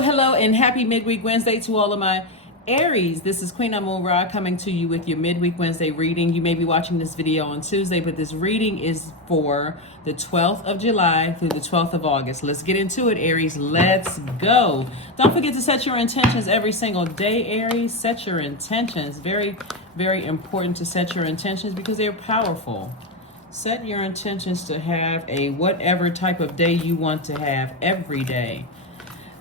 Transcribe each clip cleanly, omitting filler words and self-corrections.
Hello, and happy midweek Wednesday to all of my Aries. This is Queen Amun Ra coming to you with your midweek Wednesday reading. You may be watching this video on Tuesday, but this reading is for the 12th of July through the 12th of August. Let's get into it, Aries. Let's go. Don't forget to set your intentions every single day, Aries. Set your intentions. Very, very important to set your intentions because they're powerful. Set your intentions to have a whatever type of day you want to have every day.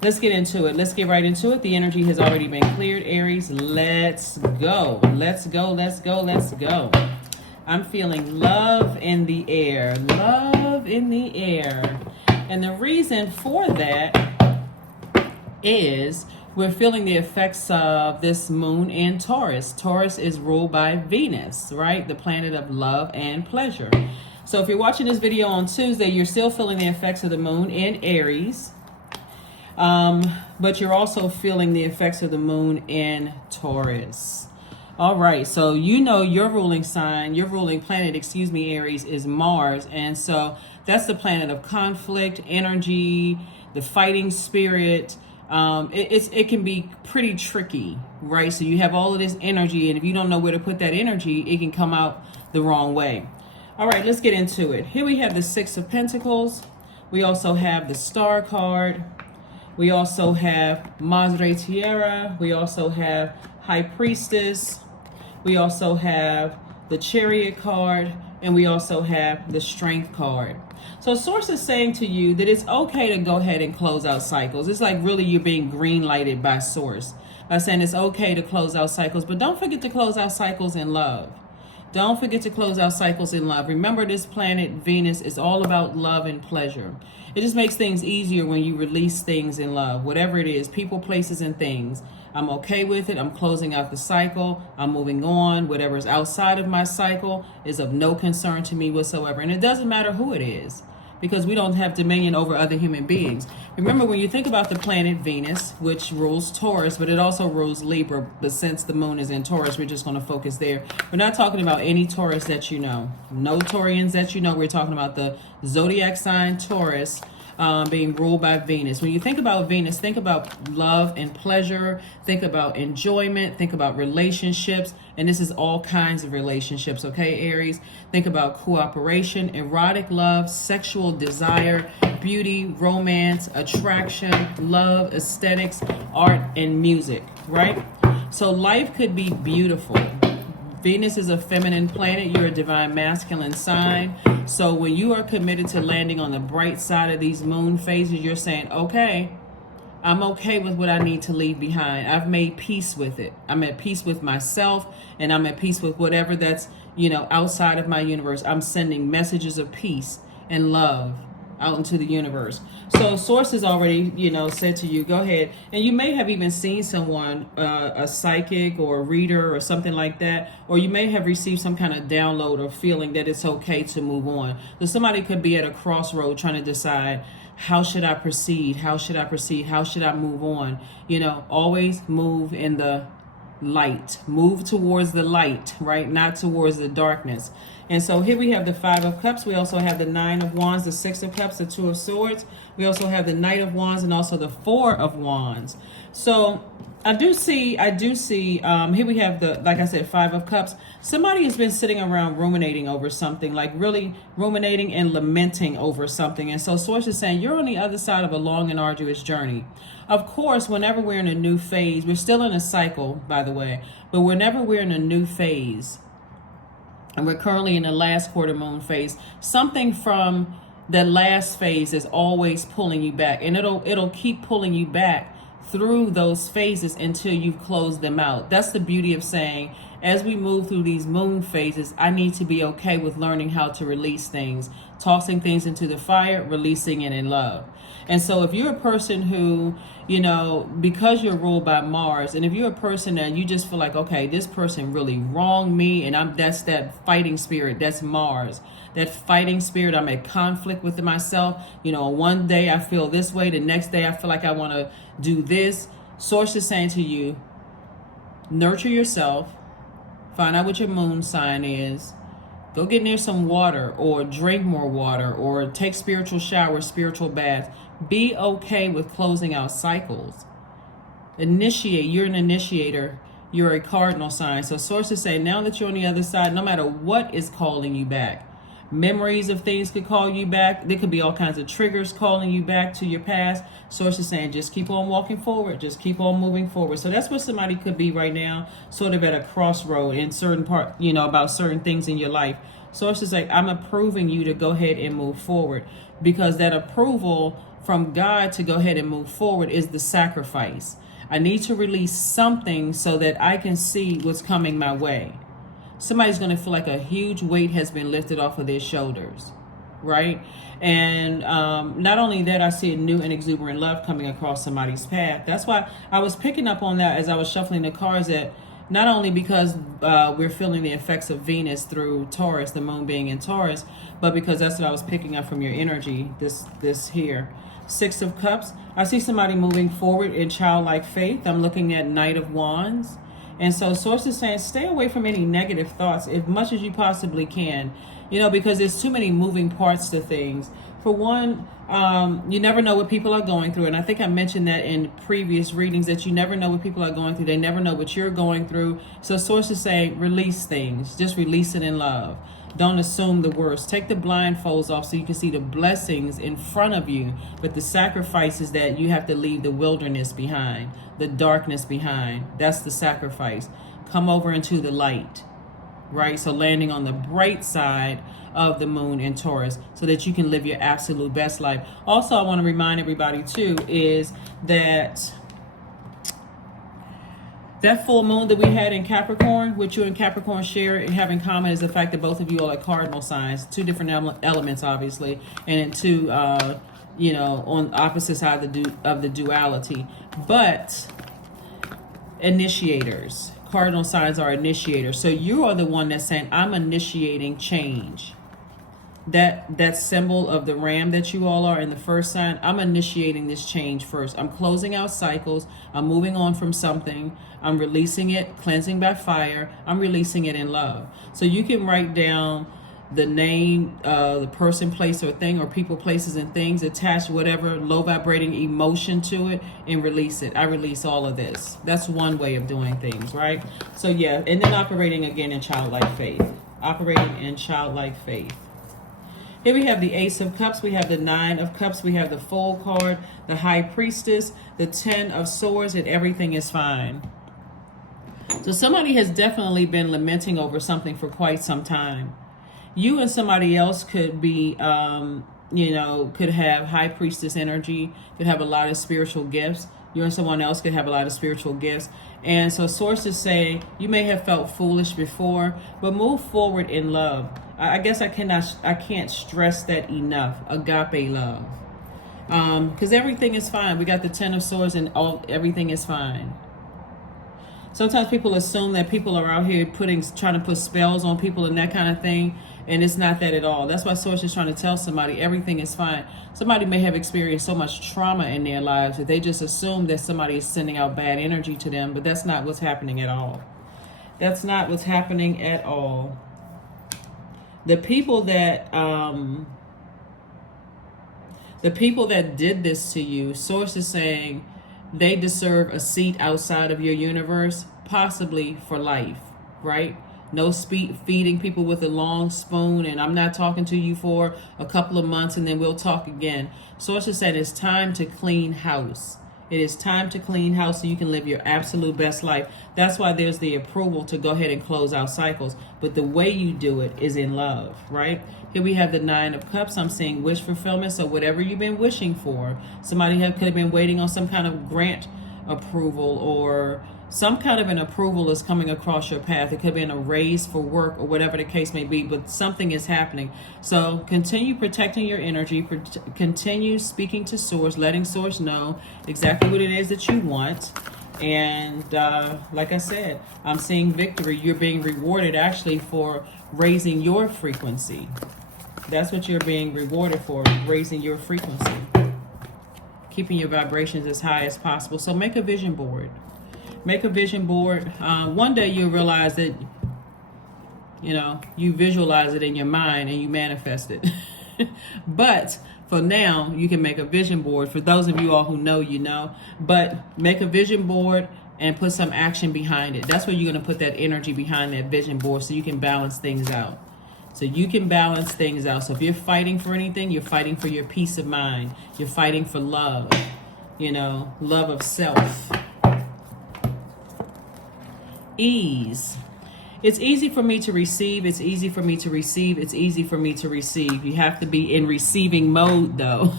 Let's get into it. Let's get right into it. The energy has already been cleared, Aries. Let's go. Let's go. Let's go. Let's go. I'm feeling love in the air. Love in the air. And the reason for that is we're feeling the effects of this moon in Taurus. Taurus is ruled by Venus, right? The planet of love and pleasure. So if you're watching this video on Tuesday, you're still feeling the effects of the moon in Aries. But you're also feeling the effects of the moon in Taurus. All right, so you know your ruling sign, your ruling planet, Aries, is Mars. And so that's the planet of conflict, energy, the fighting spirit. It can be pretty tricky, right? So you have all of this energy, and if you don't know where to put that energy, it can come out the wrong way. All right, let's get into it. Here we have the Six of Pentacles. We also have the Star card. We also have Madre Tierra. We also have High Priestess. We also have the Chariot card. And we also have the Strength card. So Source is saying to you that it's okay to go ahead and close out cycles. It's like really you're being green lighted by Source by saying it's okay to close out cycles. But don't forget to close out cycles in love. Don't forget to close out cycles in love. Remember, this planet, Venus, is all about love and pleasure. It just makes things easier when you release things in love, whatever it is, people, places, and things. I'm okay with it. I'm closing out the cycle. I'm moving on. Whatever is outside of my cycle is of no concern to me whatsoever. And it doesn't matter who it is, because we don't have dominion over other human beings. Remember, when you think about the planet Venus, which rules Taurus, but it also rules Libra, but since the moon is in Taurus, we're just going to focus there. We're not talking about any Taurus that you know. No Taurians that you know. We're talking about the Zodiac sign Taurus being ruled by Venus. When you think about Venus, think about love and pleasure. Think about enjoyment. Think about relationships. And this is all kinds of relationships, okay, Aries? Think about cooperation, erotic love, sexual desire, beauty, romance, attraction, love, aesthetics, art, and music, right? So life could be beautiful. Venus is a feminine planet. You're a divine masculine sign. So when you are committed to landing on the bright side of these moon phases, you're saying, okay, I'm okay with what I need to leave behind. I've made peace with it. I'm at peace with myself, and I'm at peace with whatever that's, outside of my universe. I'm sending messages of peace and love out into the universe. So Source has already, said to you, go ahead. And you may have even seen someone, a psychic or a reader or something like that, or you may have received some kind of download or feeling that it's okay to move on. So somebody could be at a crossroad trying to decide, how should I proceed? How should I proceed? How should I move on? Always move in the light. Move towards the light, right? Not towards the darkness. And so here we have the Five of Cups. We also have the Nine of Wands, the Six of Cups, the Two of Swords. We also have the Knight of Wands and also the Four of Wands. So I do see, here we have the, like I said, Five of Cups. Somebody has been sitting around ruminating over something, like really ruminating and lamenting over something. And so Source is saying you're on the other side of a long and arduous journey. Of course, whenever we're in a new phase, we're still in a cycle, by the way, but whenever we're in a new phase, and we're currently in the last quarter moon phase, something from the last phase is always pulling you back, and it'll keep pulling you back through those phases until you've closed them out. That's the beauty of saying, as we move through these moon phases, I need to be okay with learning how to release things, tossing things into the fire, releasing it in love. And so if you're a person who, because you're ruled by Mars, and if you're a person that you just feel like, okay, this person really wronged me, and that's that fighting spirit, that's Mars. That fighting spirit, I'm at conflict with myself. One day I feel this way, the next day I feel like I want to do this. Source is saying to you, nurture yourself, find out what your moon sign is, Go get near some water, or drink more water, or take spiritual showers, spiritual baths. Be okay with closing out cycles. Initiate. You're an initiator. You're a cardinal sign. So sources say now that you're on the other side, no matter what is calling you back, memories of things could call you back. There could be all kinds of triggers calling you back to your past. Sources saying just keep on walking forward. Just keep on moving forward. So that's where somebody could be right now, sort of at a crossroad in certain part, about certain things in your life. Sources say I'm approving you to go ahead and move forward, because that approval from God to go ahead and move forward is the sacrifice. I need to release something so that I can see what's coming my way. Somebody's going to feel like a huge weight has been lifted off of their shoulders, right? And not only that, I see a new and exuberant love coming across somebody's path. That's why I was picking up on that as I was shuffling the cards, that not only because we're feeling the effects of Venus through Taurus, the moon being in Taurus, but because that's what I was picking up from your energy, this here. Six of Cups. I see somebody moving forward in childlike faith. I'm looking at Knight of Wands. And so sources saying stay away from any negative thoughts as much as you possibly can, because there's too many moving parts to things. For one, you never know what people are going through. And I think I mentioned that in previous readings, that you never know what people are going through. They never know what you're going through. So sources say release things. Just release it in love. Don't assume the worst. Take the blindfolds off so you can see the blessings in front of you. But the sacrifice is that you have to leave the wilderness behind, the darkness behind. That's the sacrifice. Come over into the light, right? So landing on the bright side of the moon in Taurus so that you can live your absolute best life. Also, I want to remind everybody too is that full moon that we had in Capricorn, which you and Capricorn share and have in common, is the fact that both of you are like cardinal signs, two different elements, obviously, and in two, on opposite side of the duality. But initiators, cardinal signs are initiators. So you are the one that's saying, I'm initiating change. That symbol of the ram that you all are in the first sign, I'm initiating this change first. I'm closing out cycles. I'm moving on from something. I'm releasing it, cleansing by fire. I'm releasing it in love. So you can write down the name, the person, place, or thing, or people, places, and things, attach whatever low vibrating emotion to it and release it. I release all of this. That's one way of doing things, right? So yeah, and then operating again in childlike faith. Operating in childlike faith. Here we have the Ace of Cups, we have the Nine of Cups, we have the Fool card, the High Priestess, the Ten of Swords, and everything is fine. So somebody has definitely been lamenting over something for quite some time. You and somebody else could be, could have High Priestess energy, could have a lot of spiritual gifts. You and someone else could have a lot of spiritual gifts. And so sources say you may have felt foolish before, but move forward in love. I guess I can't stress that enough. Agape love. Because everything is fine. We got the Ten of Swords and everything is fine. Sometimes people assume that people are out here trying to put spells on people and that kind of thing. And it's not that at all. That's why Source is trying to tell somebody everything is fine. Somebody may have experienced so much trauma in their lives that they just assume that somebody is sending out bad energy to them, but that's not what's happening at all. That's not what's happening at all. The people that did this to you, Source is saying they deserve a seat outside of your universe, possibly for life, right? No feeding people with a long spoon, and I'm not talking to you for a couple of months and then we'll talk again. Sources said it's time to clean house. It is time to clean house so you can live your absolute best life. That's why there's the approval to go ahead and close out cycles. But the way you do it is in love, right? Here we have the Nine of Cups. I'm seeing wish fulfillment. So whatever you've been wishing for, somebody could have been waiting on some kind of grant approval, or some kind of an approval is coming across your path. It could be a raise for work or whatever the case may be, but something is happening. So continue protecting your energy, continue speaking to Source, letting Source know exactly what it is that you want. And like I said, I'm seeing victory. You're being rewarded actually for raising your frequency. That's what you're being rewarded for, raising your frequency, keeping your vibrations as high as possible. So make a vision board. Make a vision board. One day you'll realize that You know, you visualize it in your mind and you manifest it. But for now, you can make a vision board. For those of you all who know, you know. But make a vision board and put some action behind it. That's where you're going to put that energy behind that vision board so you can balance things out. So you can balance things out. So if you're fighting for anything, you're fighting for your peace of mind. You're fighting for love, you know, love of self. Ease. It's easy for me to receive. It's easy for me to receive. It's easy for me to receive. You have to be in receiving mode though,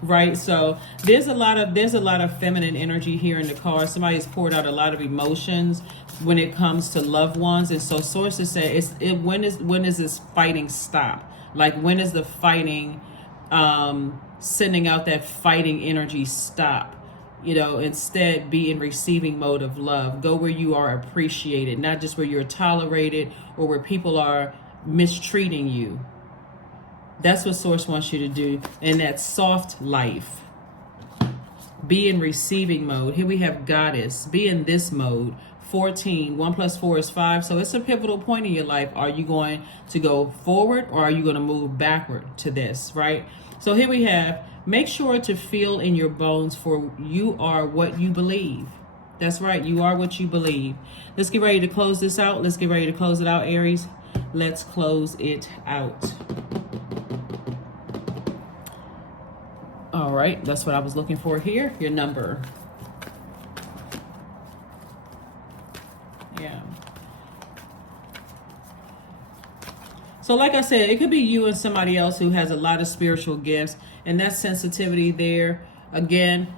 right? So there's a lot of feminine energy here in the card. Somebody has poured out a lot of emotions when it comes to loved ones. And so sources say when is this fighting stop? Like when is the fighting, sending out that fighting energy stop? You know, instead be in receiving mode of love. Go where you are appreciated, not just where you're tolerated or where people are mistreating you. That's what Source wants you to do in that soft life. Be in receiving mode. Here we have Goddess. Be in this mode. 14. 1 + 4 is 5. So it's a pivotal point in your life. Are you going to go forward or are you going to move backward to this, right? So here we have, make sure to feel in your bones, for you are what you believe. That's right. You are what you believe. Let's get ready to close this out. Let's get ready to close it out, Aries. Let's close it out. All right. That's what I was looking for here. Your number. Yeah. So like I said, it could be you and somebody else who has a lot of spiritual gifts, and that sensitivity there, again,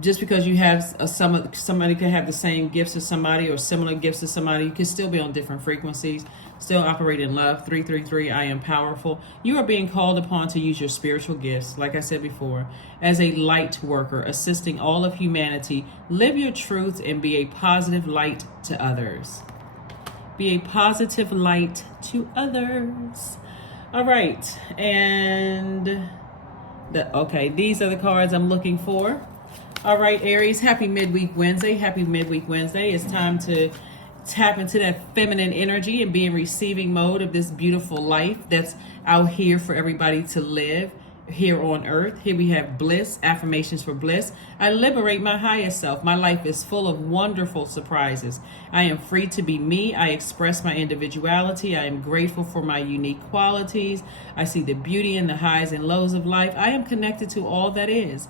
just because you have somebody could have the same gifts as somebody or similar gifts as somebody, you can still be on different frequencies, still operate in love. 333, I am powerful. You are being called upon to use your spiritual gifts, like I said before, as a light worker, assisting all of humanity. Live your truth and be a positive light to others. Be a positive light to others. All right. And these are the cards I'm looking for. All right, Aries, happy midweek Wednesday. Happy midweek Wednesday. It's time to tap into that feminine energy and be in receiving mode of this beautiful life that's out here for everybody to live here on earth. Here we have bliss, affirmations for bliss. I liberate my highest self. My life is full of wonderful surprises. I am free to be me. I express my individuality. I am grateful for my unique qualities. I see the beauty in the highs and lows of life. I am connected to all that is.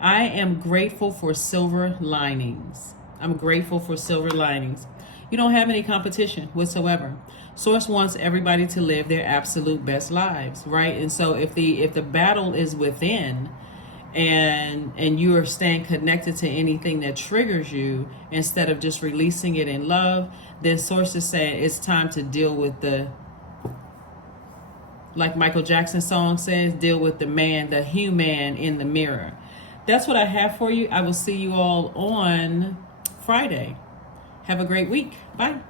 I am grateful for silver linings. I'm grateful for silver linings. You don't have any competition whatsoever. Source wants everybody to live their absolute best lives, right? And so if the battle is within, and you are staying connected to anything that triggers you instead of just releasing it in love, then Source is saying it's time to deal with like Michael Jackson's song says, deal with the man, the human in the mirror. That's what I have for you. I will see you all on Friday. Have a great week. Bye.